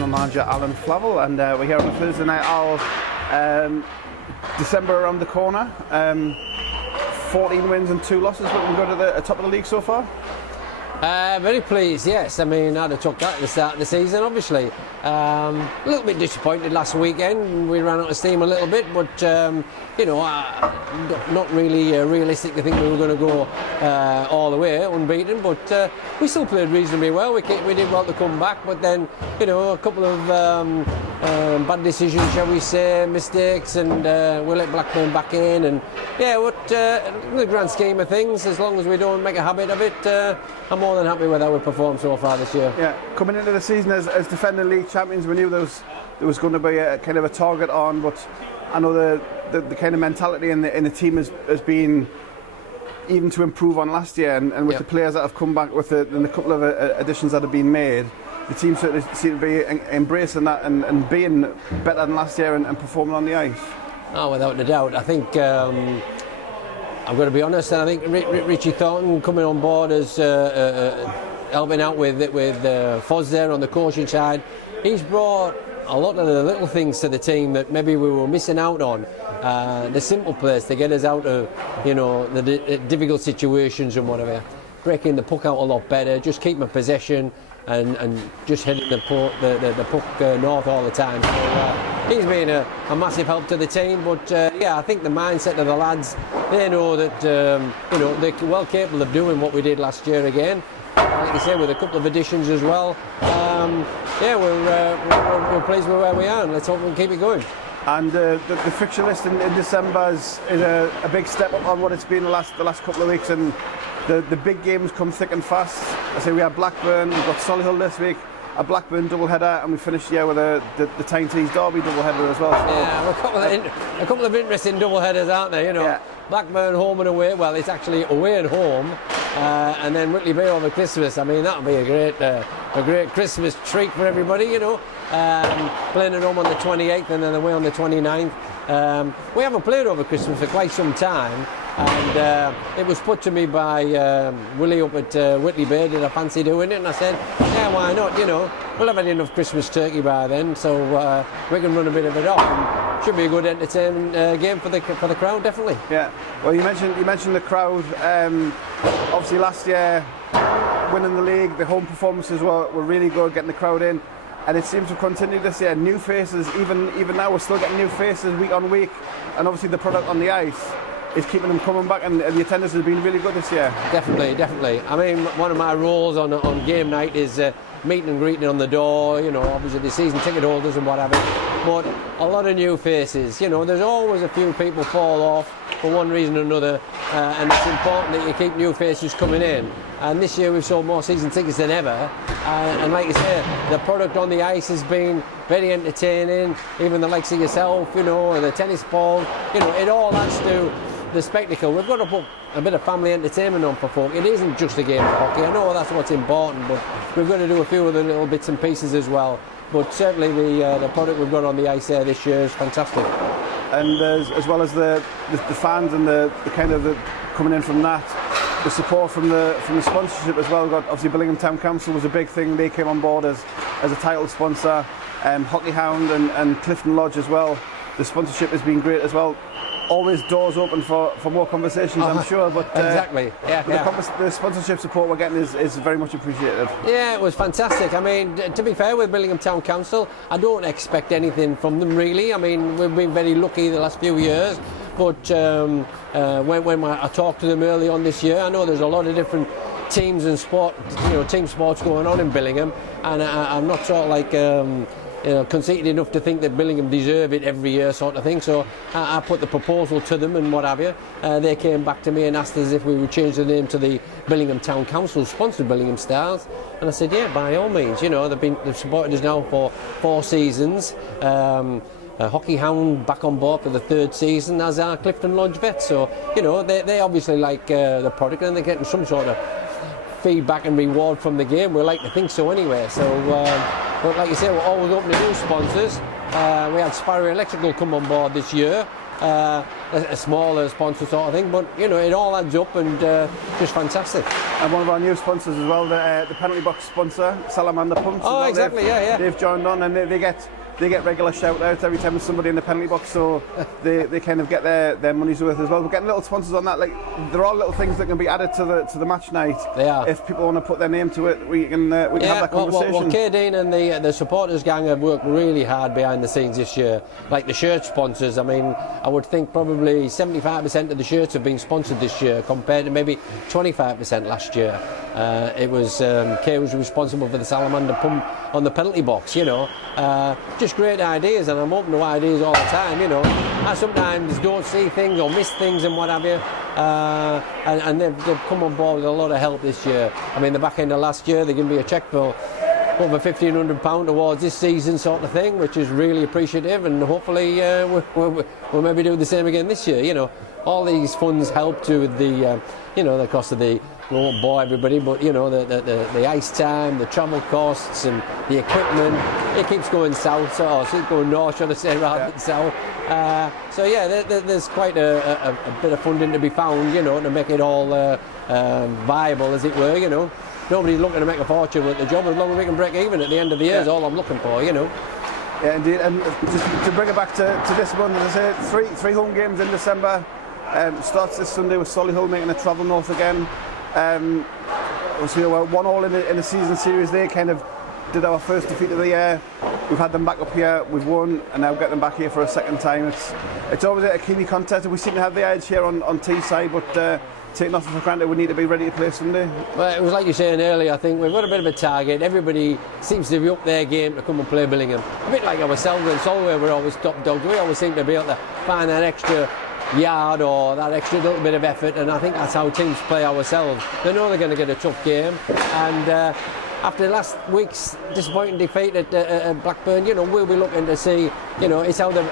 General Manager Allen Flavell, and we're here on a Thursday night owl. December around the corner. 14 wins and 2 losses, but we've got to the top of the league so far. Very pleased, yes. I mean, I'd have took that at the start of the season, obviously. A little bit disappointed last weekend. We ran out of steam a little bit, but, you know, not really realistic to think we were going to go all the way unbeaten, but we still played reasonably well. We did well to come back, but then, you know, a couple of bad decisions, shall we say, mistakes, and we let Blackburn back in. And, yeah, in the grand scheme of things, as long as we don't make a habit of it, I'm more than happy with how we performed so far this year. Yeah, coming into the season as defending league champions, we knew there was going to be a kind of a target on, but I know the kind of mentality in the team has been even to improve on last year, and with the players that have come back with and the couple of additions that have been made, the team certainly seem to be embracing that and being better than last year and performing on the ice. Oh, without a doubt. I think I've got to be honest, and I think Richie Thornton coming on board as helping out with Foz there on the coaching side, he's brought a lot of the little things to the team that maybe we were missing out on. The simple plays to get us out of, you know, the difficult situations and whatever. Breaking the puck out a lot better, just keeping possession and just hitting the puck north all the time. So, he's been a massive help to the team, but yeah, I think the mindset of the lads, they know that you know, they're well capable of doing what we did last year again. Like you say, with a couple of additions as well. Yeah, we're pleased with where we are, and let's hope we can keep it going. And the fixture list in December is a big step up on what it's been the last couple of weeks, and the big games come thick and fast. I say we have Blackburn, we've got Solihull this week, a Blackburn doubleheader, and we finished the year with the Tyne-Tees Derby doubleheader as well. So yeah, a couple of interesting doubleheaders, aren't there? You know, yeah. Blackburn home and away. Well, it's actually away and home, and then Whitley Bay over Christmas. I mean, that'll be a great Christmas treat for everybody. You know, playing at home on the 28th and then away on the 29th. We haven't played over Christmas for quite some time, and it was put to me by Willie up at Whitley Bay, did I fancy doing it? And I said, yeah, why not? You know, we'll have had enough Christmas turkey by then, so we can run a bit of it off. And should be a good entertainment game for the crowd, definitely. Yeah. Well, you mentioned the crowd. Obviously, last year winning the league, the home performances were really good, getting the crowd in. And it seems to continue this year. New faces, even now, we're still getting new faces week on week. And obviously the product on the ice is keeping them coming back, and the attendance has been really good this year. Definitely. I mean, one of my roles on game night is meeting and greeting on the door, you know, obviously the season ticket holders and what have you. But a lot of new faces, you know, there's always a few people fall off for one reason or another, and it's important that you keep new faces coming in. And this year we've sold more season tickets than ever, and like you say, the product on the ice has been very entertaining. Even the likes of yourself, you know, and the tennis ball, you know, it all adds to the spectacle. We've got to put a bit of family entertainment on for folk. It isn't just a game of hockey. I know that's what's important, but we've got to do a few of the little bits and pieces as well. But certainly the product we've got on the ice there this year is fantastic. And as well as the fans and the kind of coming in from that, the support from the sponsorship as well. We've got obviously Billingham Town Council was a big thing. They came on board as a title sponsor. Hockey Hound and Clifton Lodge as well. The sponsorship has been great as well. Always doors open for more conversations, I'm sure. But exactly, yeah. The sponsorship support we're getting is very much appreciated. Yeah, it was fantastic. I mean, to be fair with Billingham Town Council, I don't expect anything from them really. I mean, we've been very lucky the last few years. But when I talked to them early on this year, I know there's a lot of different teams and team sports going on in Billingham, and I'm not sort of like conceited enough to think that Billingham deserve it every year sort of thing. So I put the proposal to them and what have you. They came back to me and asked us if we would change the name to the Billingham Town Council sponsored Billingham Stars, and I said, yeah, by all means. You know, they've supported us now for 4 seasons. Hockey Hound back on board for the 3rd season, as our Clifton Lodge vets. So, you know, they obviously like the product, and they're getting some sort of feedback and reward from the game. We like to think so anyway. So, but like you say, we're always open to new sponsors. We had Sparrow Electrical come on board this year, a smaller sponsor sort of thing, but you know, it all adds up and just fantastic. And one of our new sponsors as well, the penalty box sponsor, Salamander Pumps. Oh, exactly, yeah. They've joined on, and they get regular shout outs every time there's somebody in the penalty box, so they kind of get their money's worth as well. We're getting little sponsors on that. Like, there are little things that can be added to the match night. They are. If people want to put their name to it, we can have that conversation. Well, Dean and the supporters gang have worked really hard behind the scenes this year. Like the shirt sponsors, I mean, I would think probably 75% of the shirts have been sponsored this year compared to maybe 25% last year. It was Kay was responsible for the Salamander pump on the penalty box, you know. Just great ideas, and I'm open to ideas all the time, you know. I sometimes don't see things or miss things and what have you, and they've come on board with a lot of help this year. I mean, the back end of last year, they're going to be a cheque for over £1,500 towards this season sort of thing, which is really appreciative, and hopefully we'll maybe do the same again this year, you know. All these funds help to the, you know, the cost of the, I won't bore everybody, but you know, the ice time, the travel costs and the equipment, it keeps going south, or it's going north, should I say, rather than south. So yeah, there's quite a bit of funding to be found, you know, to make it all viable, as it were, you know. Nobody's looking to make a fortune with the job, as long as we can break even at the end of the year is all I'm looking for, you know. Yeah, indeed. And just to bring it back to this month, as I say, three home games in December. Starts this Sunday with Solihull making a travel north again. Obviously, we were 1-1 in the season series. They kind of did our first defeat of the year. We've had them back up here, we've won, and now get them back here for a second time. It's always a keenly contest. We seem to have the edge here on Teesside, but take nothing for granted, we need to be ready to play Sunday. Well, it was like you were saying earlier, I think we've got a bit of a target. Everybody seems to be up their game to come and play Billingham. A bit like ourselves in Solway, we're always top dogs. We always seem to be able to find that extra yard or that extra little bit of effort, and I think that's how teams play ourselves. They know they're going to get a tough game, and after last week's disappointing defeat at Blackburn, you know, we'll be looking to see, you know, it's how the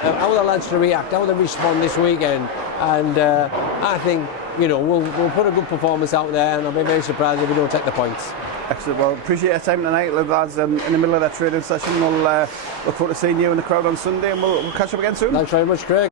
lads to react, how they respond this weekend, and I think, you know, we'll put a good performance out there, and I'll be very surprised if we don't take the points. Excellent. Well, appreciate your time tonight, lads, in the middle of that training session. We'll look forward to seeing you in the crowd on Sunday, and we'll catch up again soon. Thanks very much, Craig.